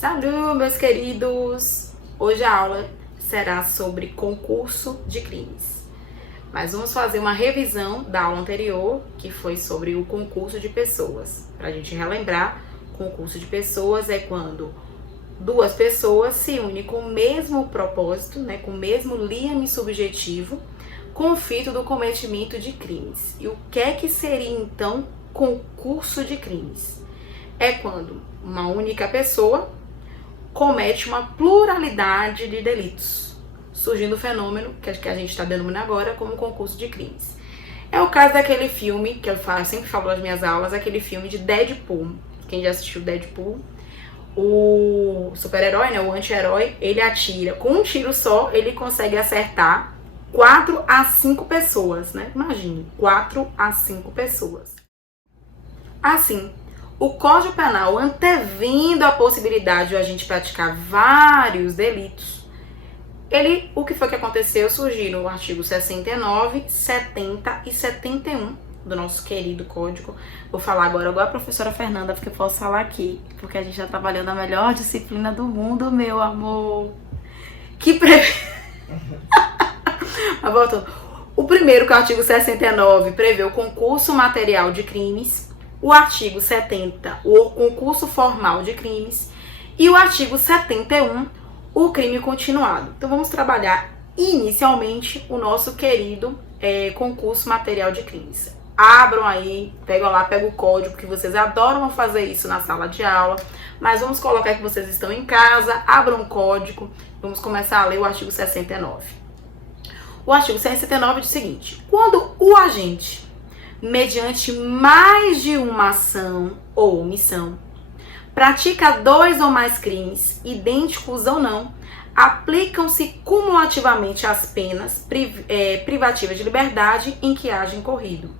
Salut, meus queridos! Hoje a aula será sobre concurso de crimes. Mas vamos fazer uma revisão da aula anterior, que foi sobre o concurso de pessoas. Para a gente relembrar, concurso de pessoas é quando duas pessoas se unem com o mesmo propósito, com o mesmo liame subjetivo, com o fito do cometimento de crimes. E o que é que seria, então, concurso de crimes? É quando uma única pessoa comete uma pluralidade de delitos, surgindo o fenômeno que a gente está denominando agora como concurso de crimes. É o caso daquele filme, que eu sempre falo nas minhas aulas, aquele filme de Deadpool. Quem já assistiu Deadpool, o super-herói, o anti-herói, ele atira, com um tiro só, ele consegue acertar 4 a 5 pessoas, Imagine, 4 a 5 pessoas. Assim, o Código Penal, antevendo a possibilidade de a gente praticar vários delitos, o que foi que aconteceu? Surgiram o artigo 69, 70 e 71 do nosso querido código. Vou falar agora igual a professora Fernanda, porque eu posso falar aqui, porque a gente está trabalhando a melhor disciplina do mundo, meu amor. Que Mas voltando. O primeiro, que é o artigo 69, prevê o concurso material de crimes. O artigo 70, o concurso formal de crimes, e o artigo 71, o crime continuado. Então vamos trabalhar inicialmente o nosso querido concurso material de crimes. Abram aí, pega o código, que vocês adoram fazer isso na sala de aula, mas vamos colocar que vocês estão em casa, abram o código, vamos começar a ler o artigo 69. O artigo 69 diz o seguinte: quando o agente, mediante mais de uma ação ou omissão, pratica 2 ou mais crimes, idênticos ou não, aplicam-se cumulativamente as penas privativas de liberdade em que haja incorrido.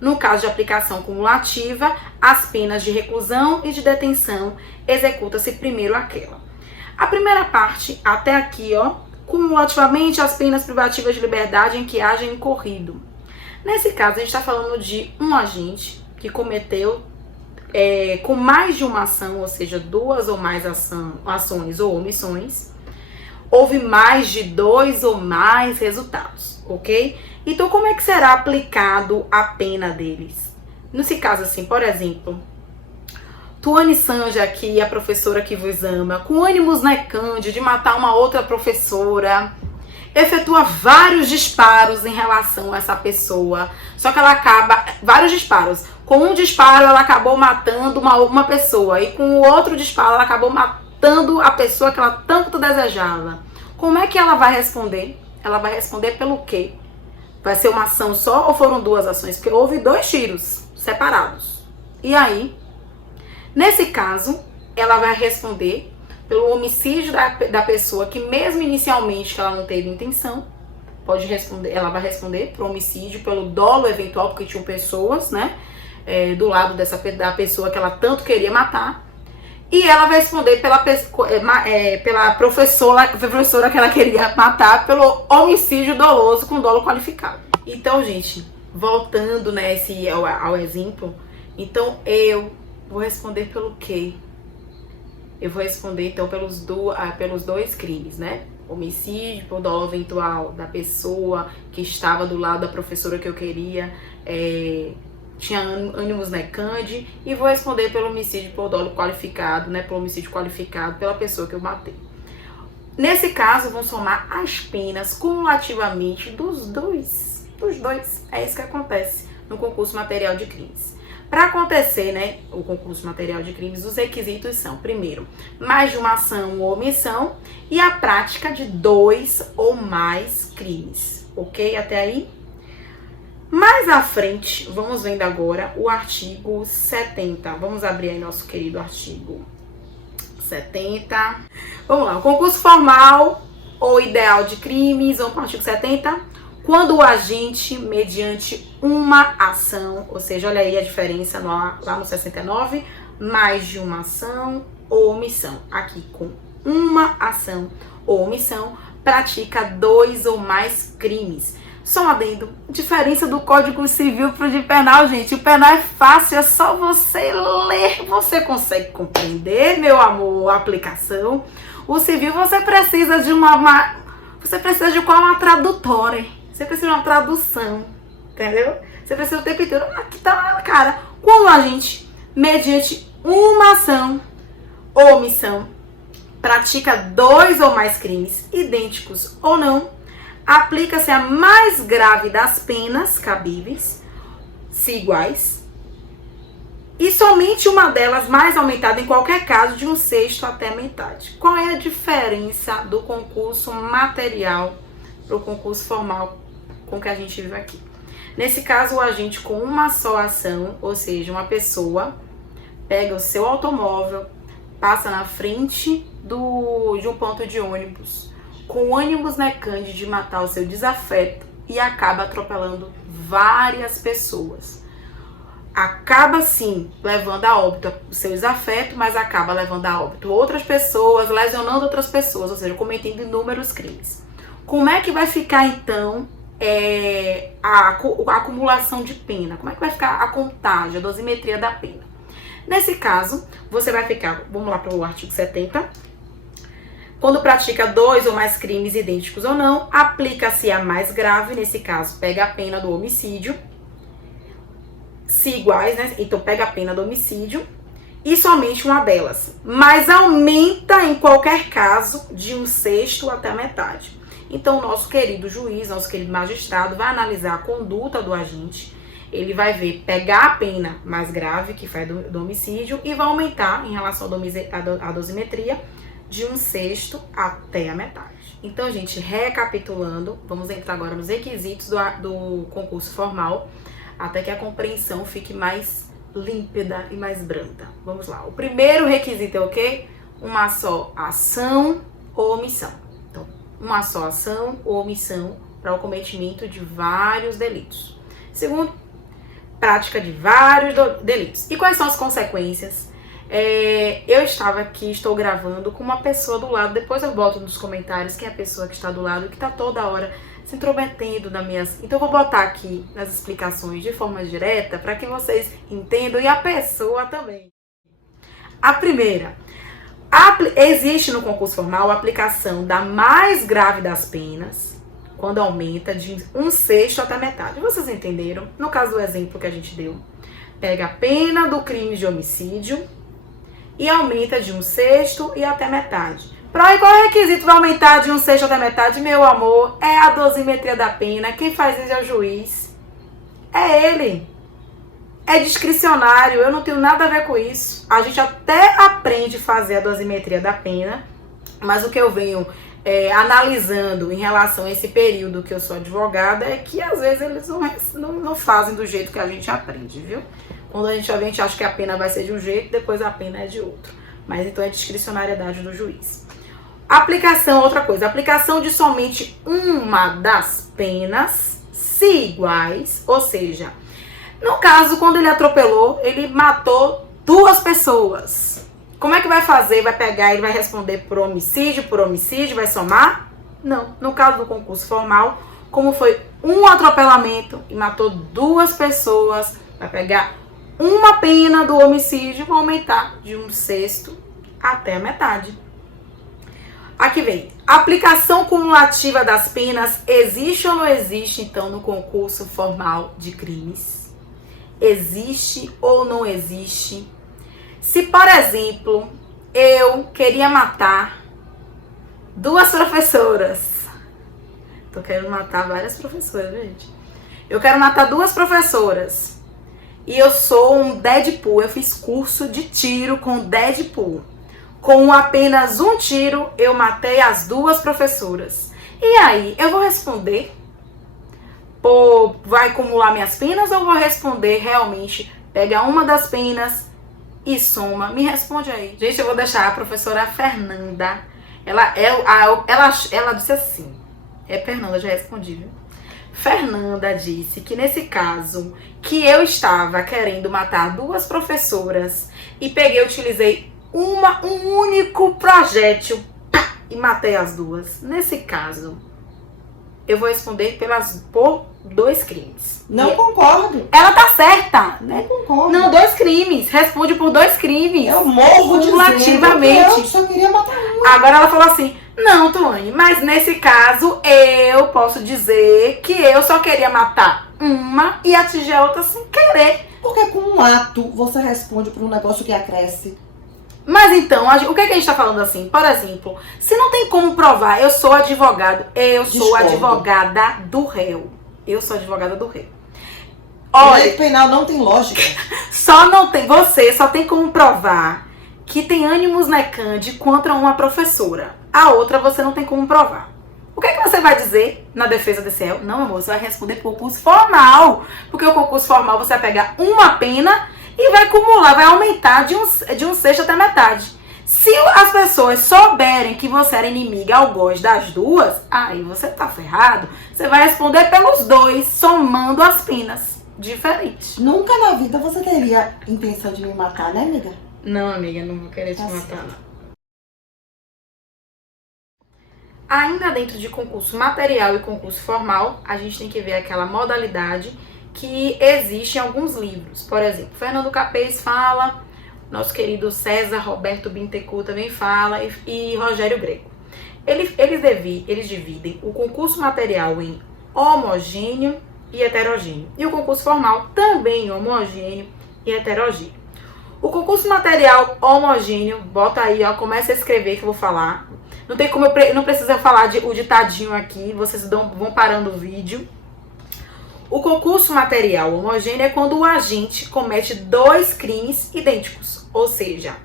No caso de aplicação cumulativa, as penas de reclusão e de detenção, executa-se primeiro aquela. A primeira parte, até aqui, cumulativamente as penas privativas de liberdade em que haja incorrido. Nesse caso, a gente está falando de um agente que cometeu com mais de uma ação, ou seja, 2 ou mais ações ou omissões, houve mais de 2 ou mais resultados, ok? Então, como é que será aplicado a pena deles? Nesse caso, assim, por exemplo, Tuane Sanja aqui, a professora que vos ama, com ânimos necândio de matar uma outra professora, efetua vários disparos em relação a essa pessoa, só que ela acaba, vários disparos, com um disparo ela acabou matando uma pessoa, e com o outro disparo ela acabou matando a pessoa que ela tanto desejava. Como é que ela vai responder? Ela vai responder pelo quê? Vai ser uma ação só ou foram 2 ações? Porque houve 2 tiros separados. E aí, nesse caso, ela vai responder pelo homicídio da pessoa, que mesmo inicialmente que ela não teve intenção, ela vai responder por homicídio, pelo dolo eventual, porque tinham pessoas, do lado da pessoa que ela tanto queria matar, e ela vai responder pela professora que ela queria matar, pelo homicídio doloso com dolo qualificado. Então, gente, voltando ao exemplo, então eu vou responder pelo quê? Eu vou responder, então, pelos 2 crimes, Homicídio, por dolo eventual da pessoa que estava do lado da professora que eu queria, tinha ânimos necândio, e vou responder pelo homicídio por dolo qualificado, pelo homicídio qualificado pela pessoa que eu matei. Nesse caso, vão somar as penas cumulativamente dos dois. É isso que acontece no concurso material de crimes. Para acontecer, o concurso material de crimes, os requisitos são, primeiro, mais de uma ação ou omissão e a prática de 2 ou mais crimes, ok? Até aí? Mais à frente, vamos vendo agora o artigo 70. Vamos abrir aí nosso querido artigo 70. Vamos lá, o concurso formal ou ideal de crimes, vamos para o artigo 70. Quando o agente, mediante uma ação, ou seja, olha aí a diferença lá no 69, mais de uma ação ou omissão. Aqui, com uma ação ou omissão, pratica 2 ou mais crimes. Só um adendo. Diferença do Código Civil pro de penal, gente. O penal é fácil, é só você ler. Você consegue compreender, meu amor, a aplicação. O civil você precisa de você precisa de uma tradutora. Você precisa de uma tradução. Entendeu? Você precisa o tempo inteiro. Aqui tá, cara. Quando a gente, mediante uma ação ou omissão, pratica 2 ou mais crimes, idênticos ou não, aplica-se a mais grave das penas cabíveis, se iguais, e somente uma delas mais aumentada em qualquer caso de 1/6 até metade. Qual é a diferença do concurso material para o concurso formal com que a gente vive aqui? Nesse caso, o agente com uma só ação, ou seja, uma pessoa, pega o seu automóvel, passa na frente de um ponto de ônibus, com ânimos necândidos de matar o seu desafeto e acaba atropelando várias pessoas. Acaba sim levando a óbito o seu desafeto, mas acaba levando a óbito outras pessoas, lesionando outras pessoas, ou seja, cometendo inúmeros crimes. Como é que vai ficar então a acumulação de pena? Como é que vai ficar a contagem, a dosimetria da pena? Nesse caso, você vai ficar, vamos lá para o artigo 70, quando pratica 2 ou mais crimes idênticos ou não, aplica-se a mais grave, nesse caso, pega a pena do homicídio, se iguais, né? Então, pega a pena do homicídio e somente uma delas, mas aumenta em qualquer caso de 1/6 até a metade. Então, o nosso querido juiz, nosso querido magistrado, vai analisar a conduta do agente, ele vai pegar a pena mais grave, que foi do homicídio, e vai aumentar em relação à dosimetria de 1/6 até a metade. Então, gente, recapitulando, vamos entrar agora nos requisitos do concurso formal, até que a compreensão fique mais límpida e mais branda. Vamos lá. O primeiro requisito é o quê? Uma só ação ou omissão. Então, uma só ação ou omissão para o cometimento de vários delitos. Segundo, prática de vários delitos. E quais são as consequências? Eu estava aqui, estou gravando com uma pessoa do lado, depois eu boto nos comentários quem é a pessoa que está do lado, que está toda hora se intrometendo nas minhas... Então eu vou botar aqui nas explicações de forma direta para que vocês entendam e a pessoa também. A primeira, existe no concurso formal a aplicação da mais grave das penas, quando aumenta de 1/6 até metade. Vocês entenderam? No caso do exemplo que a gente deu, pega a pena do crime de homicídio e aumenta de 1/6 e até metade. Qual é o requisito para aumentar de 1/6 até metade, meu amor? É a dosimetria da pena. Quem faz isso é o juiz. É ele. É discricionário. Eu não tenho nada a ver com isso. A gente até aprende a fazer a dosimetria da pena, mas o que eu venho analisando em relação a esse período que eu sou advogada é que às vezes eles não fazem do jeito que a gente aprende, viu? Quando a gente acha que a pena vai ser de um jeito, depois a pena é de outro. Mas então é discricionariedade do juiz. Aplicação, outra coisa, aplicação de somente uma das penas, se iguais, ou seja, no caso, quando ele atropelou, ele matou 2 pessoas. Como é que vai fazer? Vai pegar, ele vai responder por homicídio, vai somar? Não. No caso do concurso formal, como foi um atropelamento e matou 2 pessoas, vai pegar uma pena do homicídio e vai aumentar de 1/6 até a metade. Aqui vem, aplicação cumulativa das penas existe ou não existe, então, no concurso formal de crimes? Existe ou não existe? Se, por exemplo, eu queria matar 2 professoras, tô querendo matar várias professoras, gente. Eu quero matar 2 professoras e eu sou um Deadpool, eu fiz curso de tiro com Deadpool. Com apenas um tiro, eu matei as 2 professoras. E aí, eu vou responder? Vai acumular minhas penas ou vou responder realmente, pegar uma das penas e soma? Me responde aí. Gente, eu vou deixar a professora Fernanda. Ela disse assim. Fernanda, já respondi, viu? Fernanda disse que nesse caso, que eu estava querendo matar 2 professoras e utilizei um único projétil e matei as 2. Nesse caso, eu vou responder por 2 crimes. Não concordo. Ela tá certa. Não concordo. Não, 2 crimes. Responde por 2 crimes. Eu morro cumulativamente. Eu só queria matar uma. Agora ela falou assim, não, Tuane, mas nesse caso eu posso dizer que eu só queria matar uma e atingir a outra sem querer. Porque com um ato você responde por um negócio que acresce. Mas então, o que é que a gente tá falando assim? Por exemplo, se não tem como provar, eu sou advogado, eu sou Discordo. advogada do réu. Eu sou advogada do réu. O Olha, direito penal não tem lógica. você só tem como provar que tem ânimos necandi contra uma professora. A outra você não tem como provar. O que é que você vai dizer na defesa desse réu? Não, amor, você vai responder por concurso formal. Porque o concurso formal você vai pegar uma pena e vai acumular, vai aumentar de um sexto até metade. Se as pessoas souberem que você era inimiga algoz das duas, aí você tá ferrado. Você vai responder pelos 2, somando as penas diferentes. Nunca na vida você teria intenção de me matar, né, amiga? Não, amiga, não vou querer te Tá matar, certo. não. Ainda dentro de concurso material e concurso formal, a gente tem que ver aquela modalidade que existe em alguns livros. Por exemplo, Fernando Capês fala, nosso querido César Roberto Bintecourt também fala, e Rogério Greco. Eles dividem o concurso material em homogêneo e heterogêneo. E o concurso formal também em homogêneo e heterogêneo. O concurso material homogêneo, bota aí, ó, começa a escrever que eu vou falar. Não tem como não precisa falar o ditadinho aqui, vocês vão parando o vídeo. O concurso material homogêneo é quando o agente comete 2 crimes idênticos. Ou seja,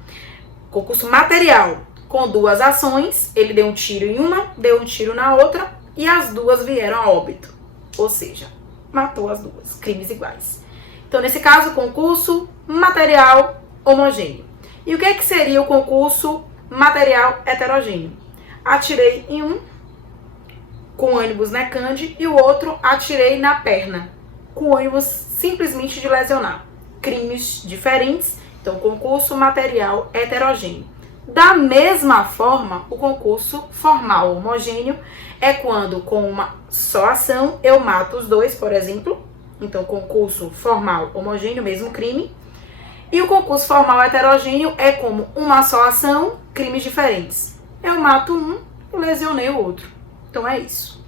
concurso material com 2 ações, ele deu um tiro em uma, deu um tiro na outra e as 2 vieram a óbito. Ou seja, matou as 2, crimes iguais. Então, nesse caso, concurso material homogêneo. E o que é que seria o concurso material heterogêneo? Atirei em um com ânimos necandi e o outro atirei na perna com ânimos simplesmente de lesionar. Crimes diferentes, então concurso material heterogêneo. Da mesma forma, o concurso formal homogêneo é quando com uma só ação eu mato os 2, por exemplo. Então concurso formal homogêneo, mesmo crime. E o concurso formal heterogêneo é como uma só ação, crimes diferentes. Eu mato um e lesionei o outro. Então é isso.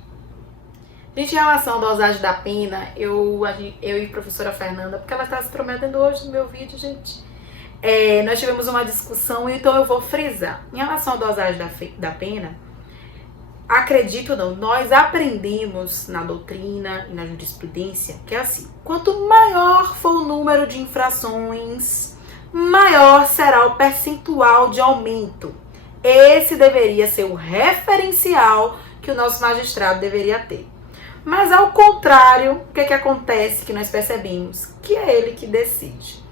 Gente, em relação à dosagem da pena, eu e a professora Fernanda, porque ela está se prometendo hoje no meu vídeo, gente, nós tivemos uma discussão, então eu vou frisar. Em relação à dosagem da pena, acredito ou não, nós aprendemos na doutrina e na jurisprudência que é assim, quanto maior for o número de infrações, maior será o percentual de aumento. Esse deveria ser o referencial que o nosso magistrado deveria ter. Mas ao contrário, o que acontece que nós percebemos? Que é ele que decide.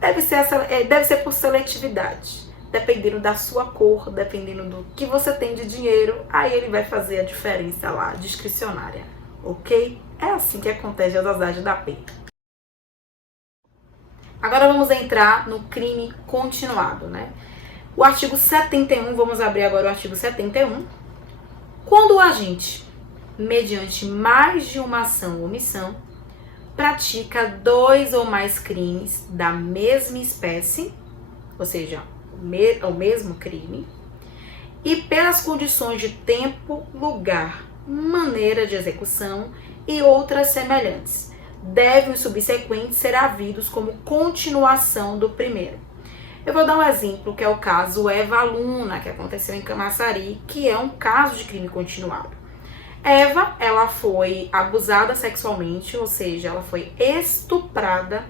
Deve ser por seletividade. Dependendo da sua cor, dependendo do que você tem de dinheiro, aí ele vai fazer a diferença lá, discricionária. Ok? É assim que acontece a dosagem da pena. Agora vamos entrar no crime continuado, né? O artigo 71, vamos abrir agora o artigo 71. Quando o agente, mediante mais de uma ação ou omissão, pratica 2 ou mais crimes da mesma espécie, ou seja, o mesmo crime, e pelas condições de tempo, lugar, maneira de execução e outras semelhantes, devem os subsequentes ser havidos como continuação do primeiro. Eu vou dar um exemplo, que é o caso Eva Luna, que aconteceu em Camaçari, que é um caso de crime continuado. Eva, ela foi abusada sexualmente, ou seja, ela foi estuprada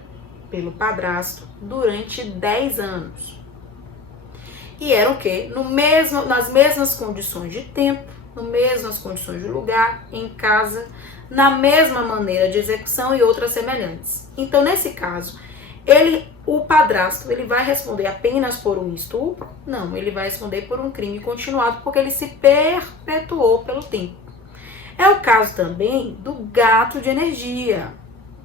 pelo padrasto durante 10 anos. E era o quê? Nas mesmas condições de tempo, nas mesmas condições de lugar, em casa, na mesma maneira de execução e outras semelhantes. Então, nesse caso, o padrasto, ele vai responder apenas por um estupro? Não, ele vai responder por um crime continuado, porque ele se perpetuou pelo tempo. É o caso também do gato de energia,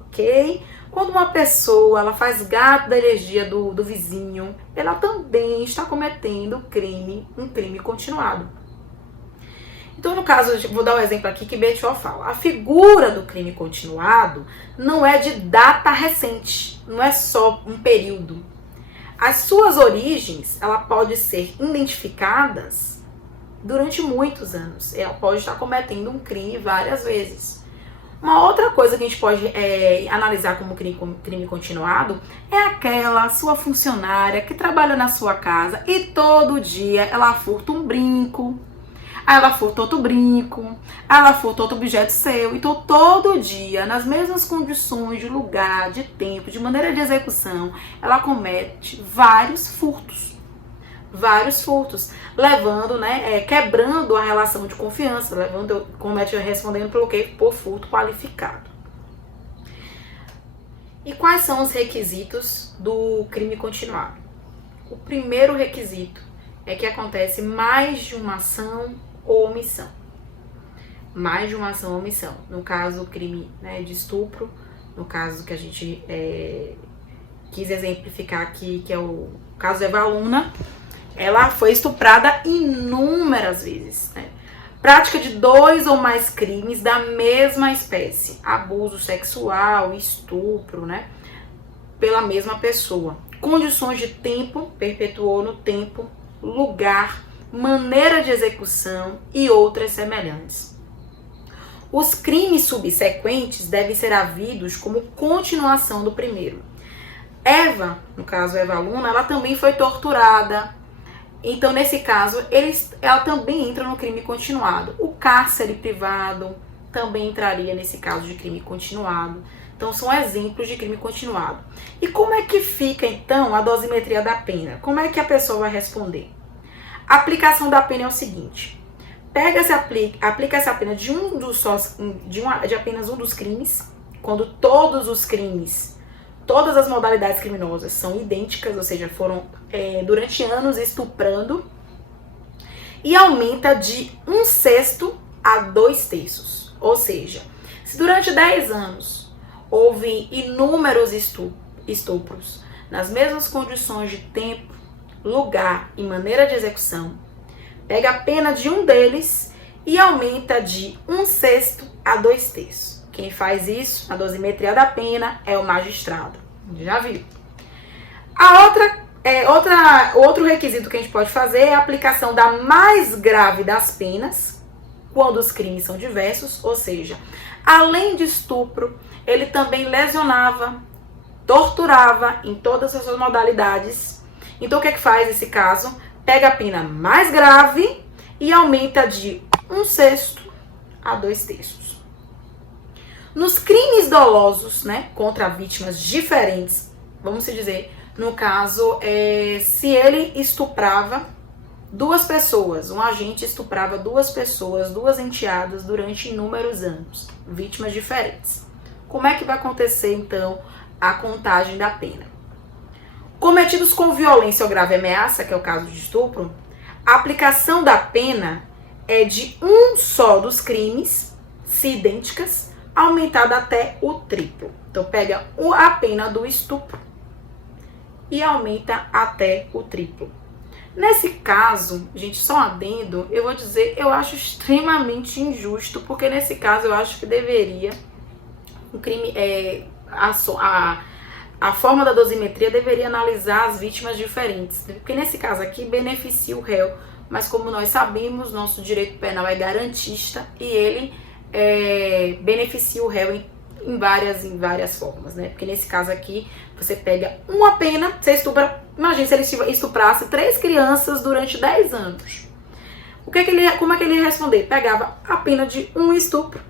ok? Quando uma pessoa ela faz gato da energia do vizinho, ela também está cometendo um crime continuado. Então, no caso, vou dar um exemplo aqui que Betchol fala. A figura do crime continuado não é de data recente, não é só um período. As suas origens, ela pode ser identificadas durante muitos anos. Ela pode estar cometendo um crime várias vezes. Uma outra coisa que a gente pode analisar como crime continuado é aquela sua funcionária que trabalha na sua casa e todo dia ela furta um brinco, aí ela furta outro brinco, aí ela furta outro objeto seu. Então, todo dia, nas mesmas condições de lugar, de tempo, de maneira de execução, ela comete vários furtos, levando, quebrando a relação de confiança, respondendo pelo quê? Por furto qualificado. E quais são os requisitos do crime continuado? O primeiro requisito é que acontece mais de uma ação ou omissão. Mais de uma ação ou omissão. No caso, o crime de estupro, no caso que a gente quis exemplificar aqui, que é o caso da Evaluna, ela foi estuprada inúmeras vezes. Prática de 2 ou mais crimes da mesma espécie. Abuso sexual, estupro, pela mesma pessoa. Condições de tempo, perpetuou no tempo, lugar, maneira de execução e outras semelhantes. Os crimes subsequentes devem ser havidos como continuação do primeiro. Eva, no caso Evaluna, ela também foi torturada. Então, nesse caso, ela também entra no crime continuado. O cárcere privado também entraria nesse caso de crime continuado. Então, são exemplos de crime continuado. E como é que fica, então, a dosimetria da pena? Como é que a pessoa vai responder? A aplicação da pena é o seguinte. Aplica-se a pena de apenas um dos crimes, quando todos os crimes, todas as modalidades criminosas são idênticas, ou seja, foram durante anos estuprando, e aumenta de 1/6 a 2/3. Ou seja, se durante 10 anos houve inúmeros estupros, nas mesmas condições de tempo, lugar e maneira de execução, pega a pena de um deles e aumenta de 1/6 a 2/3. Quem faz isso, a dosimetria da pena, é o magistrado. Já viu? Outro requisito que a gente pode fazer é a aplicação da mais grave das penas, quando os crimes são diversos, ou seja, além de estupro, ele também lesionava, torturava em todas as suas modalidades. Então, o que é que faz nesse caso? Pega a pena mais grave e aumenta de 1/6 a 2/3. Nos crimes dolosos, contra vítimas diferentes, vamos dizer, no caso, se ele estuprava 2 pessoas, um agente estuprava 2 pessoas, 2 enteadas durante inúmeros anos, vítimas diferentes. Como é que vai acontecer, então, a contagem da pena? Cometidos com violência ou grave ameaça, que é o caso de estupro, a aplicação da pena é de um só dos crimes, se idênticas, aumentada até o triplo. Então, pega a pena do estupro e aumenta até o triplo. Nesse caso, gente, só adendo, eu vou dizer, eu acho extremamente injusto, porque nesse caso eu acho que deveria, o crime, a forma da dosimetria deveria analisar as vítimas diferentes, porque nesse caso aqui beneficia o réu, mas como nós sabemos, nosso direito penal é garantista e ele beneficia o réu em várias formas, Porque nesse caso aqui, você pega uma pena, você estupra, imagina se ele estuprasse 3 crianças durante 10 anos. Como é que ele ia responder? Pegava a pena de um estupro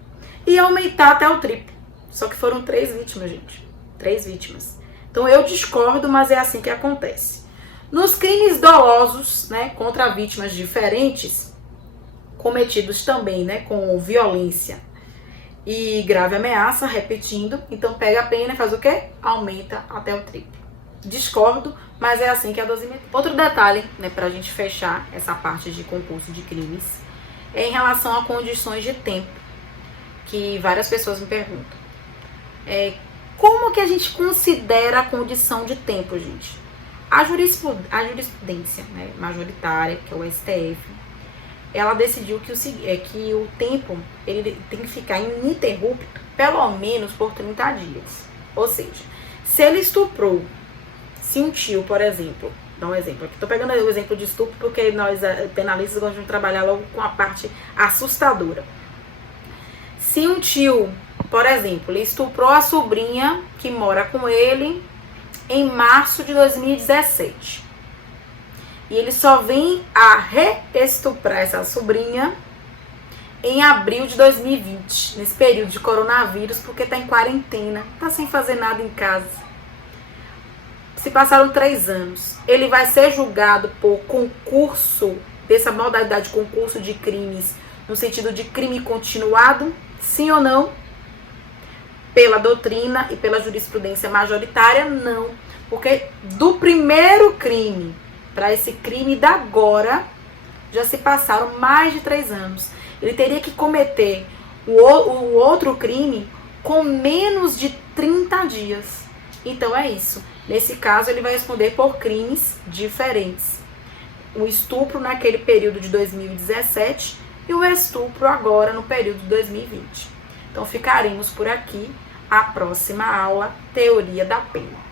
e ia aumentar até o triplo. Só que foram 3 vítimas, gente. 3 vítimas. Então eu discordo, mas é assim que acontece. Nos crimes dolosos, contra vítimas diferentes, cometidos também, com violência e grave ameaça, repetindo, então pega a pena e faz o quê? Aumenta até o triplo. Discordo, mas é assim que é a dosimetria. Outro detalhe, pra gente fechar essa parte de concurso de crimes, é em relação a condições de tempo, que várias pessoas me perguntam. Como que a gente considera a condição de tempo, gente? A jurisprudência majoritária, que é o STF, ela decidiu que o tempo ele tem que ficar ininterrupto pelo menos por 30 dias. Ou seja, se ele estuprou, se um tio, por exemplo, dá um exemplo aqui, tô pegando o exemplo de estupro porque nós penalistas gostamos de trabalhar logo com a parte assustadora. Se um tio, por exemplo, ele estuprou a sobrinha que mora com ele em março de 2017 e ele só vem a reestuprar essa sobrinha em abril de 2020, nesse período de coronavírus, porque tá em quarentena, tá sem fazer nada em casa. Se passaram 3 anos, ele vai ser julgado por concurso, dessa modalidade de concurso de crimes, no sentido de crime continuado, sim ou não? Pela doutrina e pela jurisprudência majoritária, não. Porque do primeiro crime para esse crime da agora, já se passaram mais de 3 anos. Ele teria que cometer o outro crime com menos de 30 dias. Então é isso. Nesse caso, ele vai responder por crimes diferentes. O estupro naquele período de 2017 e o estupro agora no período de 2020. Então ficaremos por aqui. A próxima aula, teoria da pena.